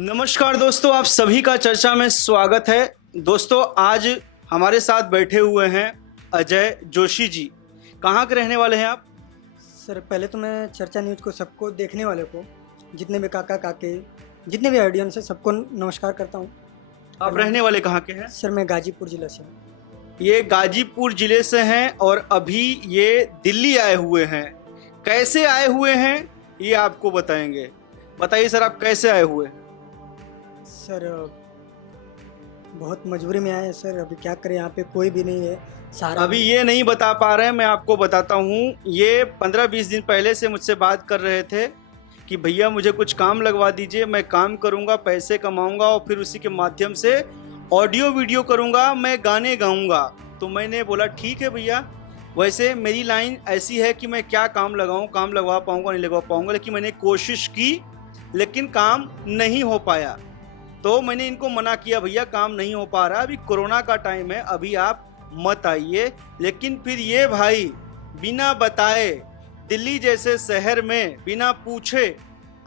नमस्कार दोस्तों, आप सभी का चर्चा में स्वागत है। दोस्तों, आज हमारे साथ बैठे हुए हैं अजय जोशी जी। कहाँ के रहने वाले हैं आप? सर पहले तो मैं चर्चा न्यूज़ को सबको देखने वाले को, जितने भी काका काके, जितने भी ऑडियंस है, सबको नमस्कार करता हूँ। आप रहने वाले कहाँ के हैं? सर मैं गाजीपुर ज़िले से हूँ। ये गाजीपुर जिले से हैं और अभी ये दिल्ली आए हुए हैं। कैसे आए हुए हैं ये आपको बताएंगे। बताइए सर, आप कैसे आए हुए हैं? सर बहुत मजबूरी में आए हैं सर, अभी क्या करें, यहाँ पे कोई भी नहीं है सारा। अभी ये नहीं बता पा रहे हैं, मैं आपको बताता हूँ। ये 15-20 दिन पहले से मुझसे बात कर रहे थे कि भैया मुझे कुछ काम लगवा दीजिए, मैं काम करूँगा, पैसे कमाऊँगा और फिर उसी के माध्यम से ऑडियो वीडियो करूँगा, मैं गाने गाऊँगा। तो मैंने बोला ठीक है भैया। वैसे मेरी लाइन ऐसी है कि मैं क्या काम लगाऊँ, काम लगवा पाऊँगा नहीं लगवा पाऊँगा, लेकिन मैंने कोशिश की लेकिन काम नहीं हो पाया। तो मैंने इनको मना किया, भैया काम नहीं हो पा रहा, अभी कोरोना का टाइम है, अभी आप मत आइए। लेकिन फिर ये भाई बिना बताए दिल्ली जैसे शहर में बिना पूछे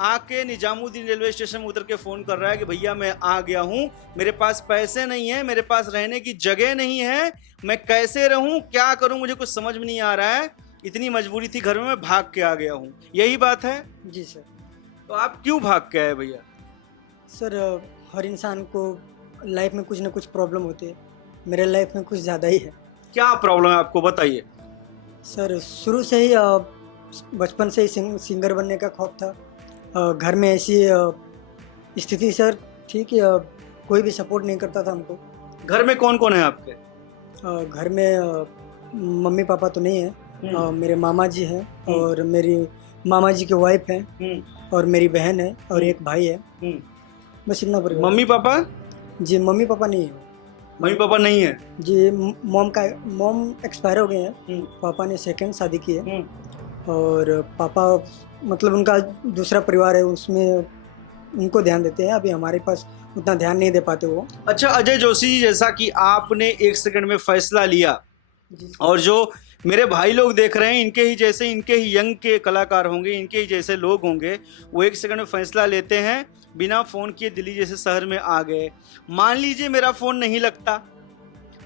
आके निजामुद्दीन रेलवे स्टेशन में उतर के फ़ोन कर रहा है कि भैया मैं आ गया हूँ, मेरे पास पैसे नहीं है, मेरे पास रहने की जगह नहीं है, मैं कैसे रहूँ, क्या करूँ, मुझे कुछ समझ में नहीं आ रहा है, इतनी मजबूरी थी घर में, मैं भाग के आ गया हूँ। यही बात है? जी सर। तो आप क्यों भाग के आए भैया? सर हर इंसान को लाइफ में कुछ ना कुछ प्रॉब्लम होती है, मेरे लाइफ में कुछ ज़्यादा ही है। क्या प्रॉब्लम है आपको, बताइए। सर शुरू से ही बचपन से ही सिंगर बनने का खौफ था। घर में ऐसी स्थिति सर थी कि कोई भी सपोर्ट नहीं करता था हमको। घर में कौन कौन है आपके? घर में मम्मी पापा तो नहीं है, मेरे मामा जी हैं और मेरी मामा जी की वाइफ है और मेरी बहन है और एक भाई है, बस इतना परिवार। Mummy papa? जी मम्मी पापा नहीं है। मम्मी पापा नहीं है जी मॉम एक्सपायर हो गए हैं। पापा ने सेकंड शादी की है और पापा मतलब उनका दूसरा परिवार है, उसमें उनको ध्यान देते हैं, अभी हमारे पास उतना ध्यान नहीं दे पाते वो। अच्छा अजय जोशी जी, जैसा कि आपने 1 सेकंड में फैसला लिया और जो मेरे भाई लोग देख रहे हैं, इनके ही जैसे, इनके ही यंग के कलाकार होंगे, इनके ही जैसे लोग होंगे, वो 1 सेकंड में फैसला लेते हैं, बिना फ़ोन किए दिल्ली जैसे शहर में आ गए। मान लीजिए मेरा फ़ोन नहीं लगता,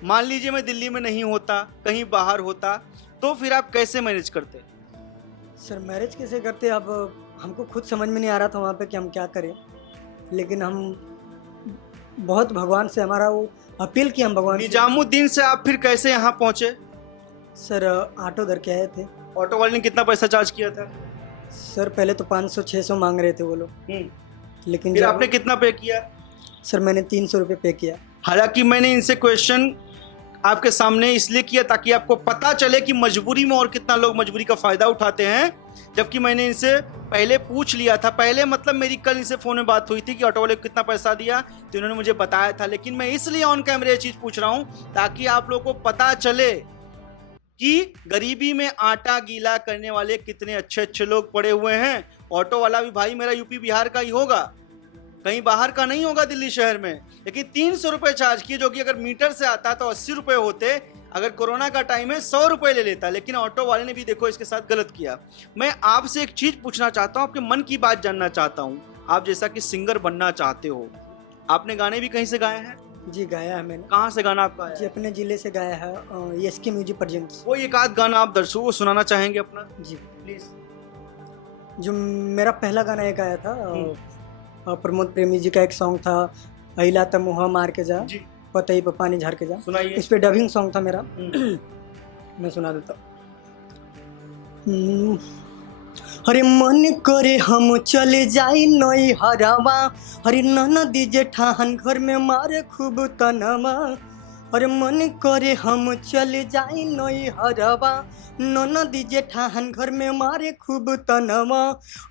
मान लीजिए मैं दिल्ली में नहीं होता, कहीं बाहर होता, तो फिर आप कैसे मैनेज करते? सर मैरिज कैसे करते, अब हमको खुद समझ में नहीं आ रहा था वहाँ पे कि हम क्या करें, लेकिन हम बहुत भगवान से हमारा वो अपील की, हम भगवान से। निजामुद्दीन से आप फिर कैसे यहाँ पहुँचे? सर ऑटो धर के आए थे। ऑटो वाले ने कितना पैसा चार्ज किया था? सर पहले तो 500-600 मांग रहे थे वो लोग, लेकिन फिर जब आपने कितना पे किया? सर मैंने 300 रुपये पे किया। हालांकि मैंने इनसे क्वेश्चन आपके सामने इसलिए किया ताकि आपको पता चले कि मजबूरी में और कितना लोग मजबूरी का फ़ायदा उठाते हैं, जबकि मैंने इनसे पहले पूछ लिया था। पहले मतलब मेरी कल इनसे फ़ोन में बात हुई थी कि ऑटो वाले को कितना पैसा दिया, तो इन्होंने मुझे बताया था। लेकिन मैं इसलिए ऑन कैमरे ये चीज़ पूछ रहा हूँ ताकि आप लोगों को पता चले कि गरीबी में आटा गीला करने वाले कितने अच्छे अच्छे लोग पड़े हुए हैं। ऑटो वाला भी भाई मेरा यूपी बिहार का ही होगा, कहीं बाहर का नहीं होगा दिल्ली शहर में, लेकिन 300 रुपये चार्ज किए, जो कि अगर मीटर से आता तो 80 रुपये होते, अगर कोरोना का टाइम है 100 रुपये ले लेता। लेकिन ऑटो वाले ने भी देखो इसके साथ गलत किया। मैं आपसे एक चीज पूछना चाहता हूँ, आपके मन की बात जानना चाहता हूँ। आप जैसा कि सिंगर बनना चाहते हो, आपने गाने भी कहीं से गाए हैं? जी गाया है मैंने। कहाँ से गाना आपका जी है? अपने ज़िले से गाया है, एसके म्यूजिक प्रेजेंट्स। कोई एक आध गाना आप दर्शकों को सुनाना चाहेंगे अपना? जी प्लीज। जो मेरा पहला गाना एक आया था, प्रमोद प्रेमी जी का एक सॉन्ग था, अहिला तमुहा मार के जा, जी पतई पानी झार के जा। सुनाइए। इस पे डबिंग सॉन्ग था मेरा। मैं सुना देता हूँ। अरे मन करे हम चले जाई नई हरावा, अरे ननदी जेठान घर में मारे खूब तनावा। अरे मन करे हम चले जाई नई हरावा, ननदी जेठान घर में मारे खूब तनावा।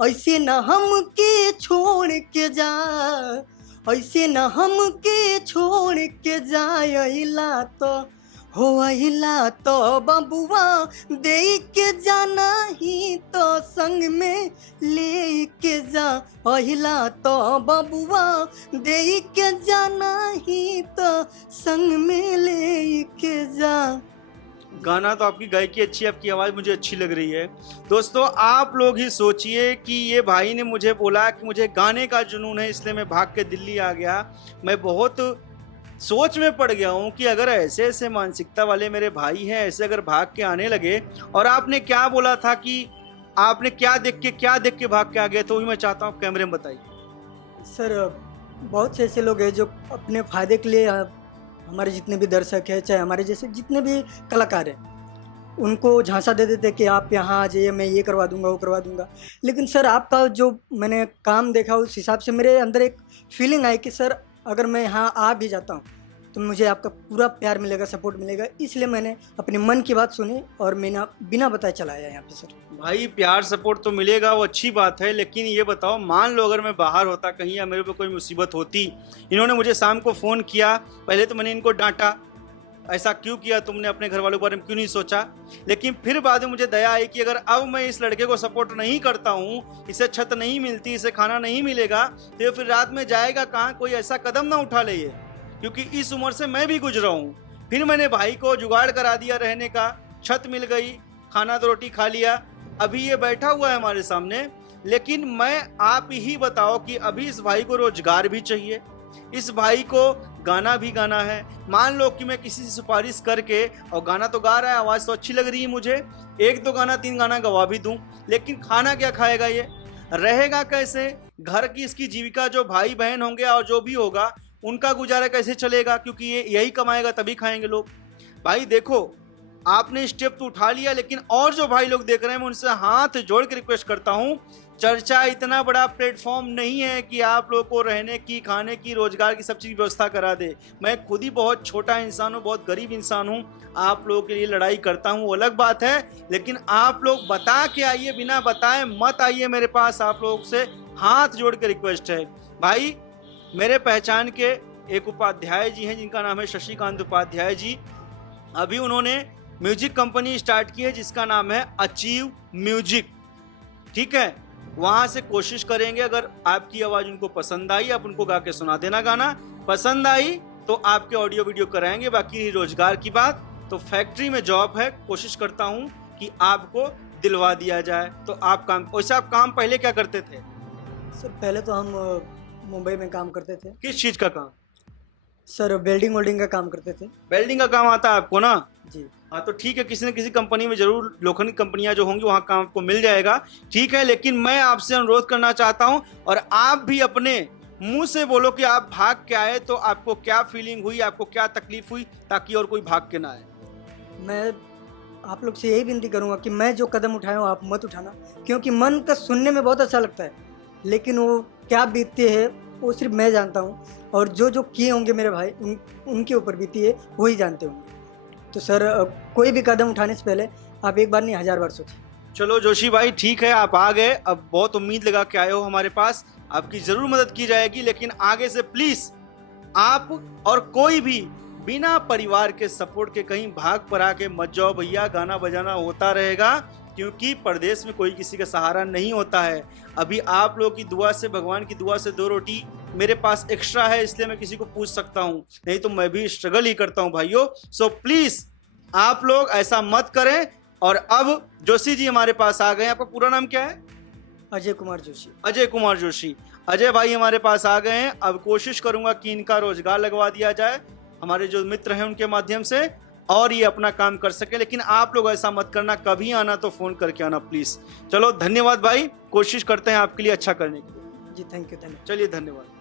ऐसे न हमके छोड़ के जा, ऐसे न हमके छोड़ के जाइला तो हो अहिला तो बबुआ दे के जाना ही तो संग में ले के जा, अहिला तो बबुआ दे के जाना ही तो संग में ले के जा। गाना तो आपकी गायकी अच्छी है, आपकी आवाज़ मुझे अच्छी लग रही है। दोस्तों आप लोग ही सोचिए कि ये भाई ने मुझे बोला कि मुझे गाने का जुनून है, इसलिए मैं भाग के दिल्ली आ गया। मैं बहुत सोच में पड़ गया हूँ कि अगर ऐसे ऐसे मानसिकता वाले मेरे भाई हैं, ऐसे अगर भाग के आने लगे, और आपने क्या बोला था कि आपने क्या देख के भाग के आ गए, तो वही मैं चाहता हूँ कैमरे में बताइए। सर बहुत से ऐसे लोग हैं जो अपने फ़ायदे के लिए हमारे जितने भी दर्शक हैं, चाहे हमारे जैसे जितने भी कलाकार हैं, उनको झांसा दे देते कि आप यहाँ आ जाइए, मैं ये करवा दूंगा, वो करवा दूंगा। लेकिन सर आपका जो मैंने काम देखा उस हिसाब से मेरे अंदर एक फीलिंग आई कि सर अगर मैं यहाँ आ भी जाता हूँ तो मुझे आपका पूरा प्यार मिलेगा, सपोर्ट मिलेगा। इसलिए मैंने अपने मन की बात सुनी और मैंने बिना बताए चलाया यहाँ पे। सर भाई प्यार सपोर्ट तो मिलेगा, वो अच्छी बात है, लेकिन ये बताओ मान लो अगर मैं बाहर होता कहीं या मेरे पे कोई मुसीबत होती, इन्होंने मुझे शाम को फ़ोन किया, पहले तो मैंने इनको डांटा, ऐसा क्यों किया तुमने, अपने घर वालों के बारे में क्यों नहीं सोचा। लेकिन फिर बाद में मुझे दया आई कि अगर अब मैं इस लड़के को सपोर्ट नहीं करता हूँ, इसे छत नहीं मिलती, इसे खाना नहीं मिलेगा, तो ये फिर रात में जाएगा कहाँ, कोई ऐसा कदम ना उठा ले ये, क्योंकि इस उम्र से मैं भी गुजरा हूँ। फिर मैंने भाई को जुगाड़ करा दिया रहने का, छत मिल गई, खाना तो रोटी खा लिया, अभी ये बैठा हुआ है हमारे सामने। लेकिन मैं आप ही बताओ कि अभी इस भाई को रोजगार भी चाहिए, इस भाई को गाना भी गाना है। मान लो कि मैं किसी से सिफारिश करके, और गाना तो गा रहा है, आवाज़ तो अच्छी लग रही है मुझे, 1-2 गाना 3 गाना गवा भी दूं, लेकिन खाना क्या खाएगा, ये रहेगा कैसे, घर की इसकी जीविका, जो भाई बहन होंगे और जो भी होगा उनका गुजारा कैसे चलेगा, क्योंकि ये यही कमाएगा तभी खाएंगे लोग। भाई देखो आपने स्टेप तो उठा लिया, लेकिन और जो भाई लोग देख रहे हैं मैं उनसे हाथ जोड़ के रिक्वेस्ट करता हूँ, चर्चा इतना बड़ा प्लेटफॉर्म नहीं है कि आप लोगों को रहने की, खाने की, रोजगार की सब चीज़ की व्यवस्था करा दे। मैं खुद ही बहुत छोटा इंसान हूँ, बहुत गरीब इंसान हूँ, आप लोगों के लिए लड़ाई करता हूँ वो अलग बात है, लेकिन आप लोग बता के आइए, बिना बताए मत आइए मेरे पास, आप लोगों से हाथ जोड़ के रिक्वेस्ट है। भाई मेरे पहचान के एक उपाध्याय जी हैं जिनका नाम है शशिकांत उपाध्याय जी, अभी उन्होंने म्यूजिक कंपनी स्टार्ट की है जिसका नाम है अचीव म्यूजिक, ठीक है। वहां से कोशिश करेंगे, अगर आपकी आवाज़ उनको पसंद आई, आप उनको गा के सुना देना गाना, पसंद आई तो आपके ऑडियो वीडियो कराएंगे। बाकी रोजगार की बात तो फैक्ट्री में जॉब है, कोशिश करता हूं कि आपको दिलवा दिया जाए। तो आप काम, वैसे आप काम पहले क्या करते थे? सर पहले तो हम मुंबई में काम करते थे। किस चीज़ का काम? सर वेल्डिंग वोल्डिंग का काम करते थे। वेल्डिंग का काम आता है आपको ना? जी हाँ, तो ठीक है, किसी न किसी कंपनी में जरूर, लोखंड की कंपनियां जो होंगी वहाँ काम आपको मिल जाएगा, ठीक है। लेकिन मैं आपसे अनुरोध करना चाहता हूँ, और आप भी अपने मुंह से बोलो कि आप भाग के आए तो आपको क्या फीलिंग हुई, आपको क्या तकलीफ हुई, ताकि और कोई भाग के ना आए। मैं आप लोग से यही विनती करूंगा कि मैं जो कदम उठाया हूँ आप मत उठाना, क्योंकि मन का सुनने में बहुत अच्छा लगता है, लेकिन वो क्या बीतती है वो सिर्फ मैं जानता हूँ, और जो जो किए होंगे मेरे भाई उनके ऊपर बीती है वही जानते होंगे। तो सर कोई भी कदम उठाने से पहले आप एक बार नहीं 1000 बार सोचिए। चलो जोशी भाई ठीक है, आप आ गए, अब बहुत उम्मीद लगा के आए हो हमारे पास, आपकी जरूर मदद की जाएगी, लेकिन आगे से प्लीज आप और कोई भी बिना परिवार के सपोर्ट के कहीं भाग पर आके मत जाओ भैया। गाना बजाना होता रहेगा, क्योंकि परदेश में कोई किसी का सहारा नहीं होता है। अभी आप लोगों की दुआ से, भगवान की दुआ से 2 रोटी मेरे पास एक्स्ट्रा है, इसलिए मैं किसी को पूछ सकता हूँ, नहीं तो मैं भी स्ट्रगल ही करता हूँ भाइयों। सो प्लीज आप लोग ऐसा मत करें। और अब जोशी जी हमारे पास आ गए। आपका पूरा नाम क्या है? अजय कुमार जोशी। अजय कुमार जोशी। अजय भाई हमारे पास आ गए हैं। अब कोशिश करूंगा कि इनका रोजगार लगवा दिया जाए हमारे जो मित्र हैं उनके माध्यम से, और ये अपना काम कर सके। लेकिन आप लोग ऐसा मत करना, कभी आना तो फोन करके आना प्लीज। चलो धन्यवाद भाई, कोशिश करते हैं आपके लिए अच्छा करने की। जी थैंक यू। चलिए धन्यवाद।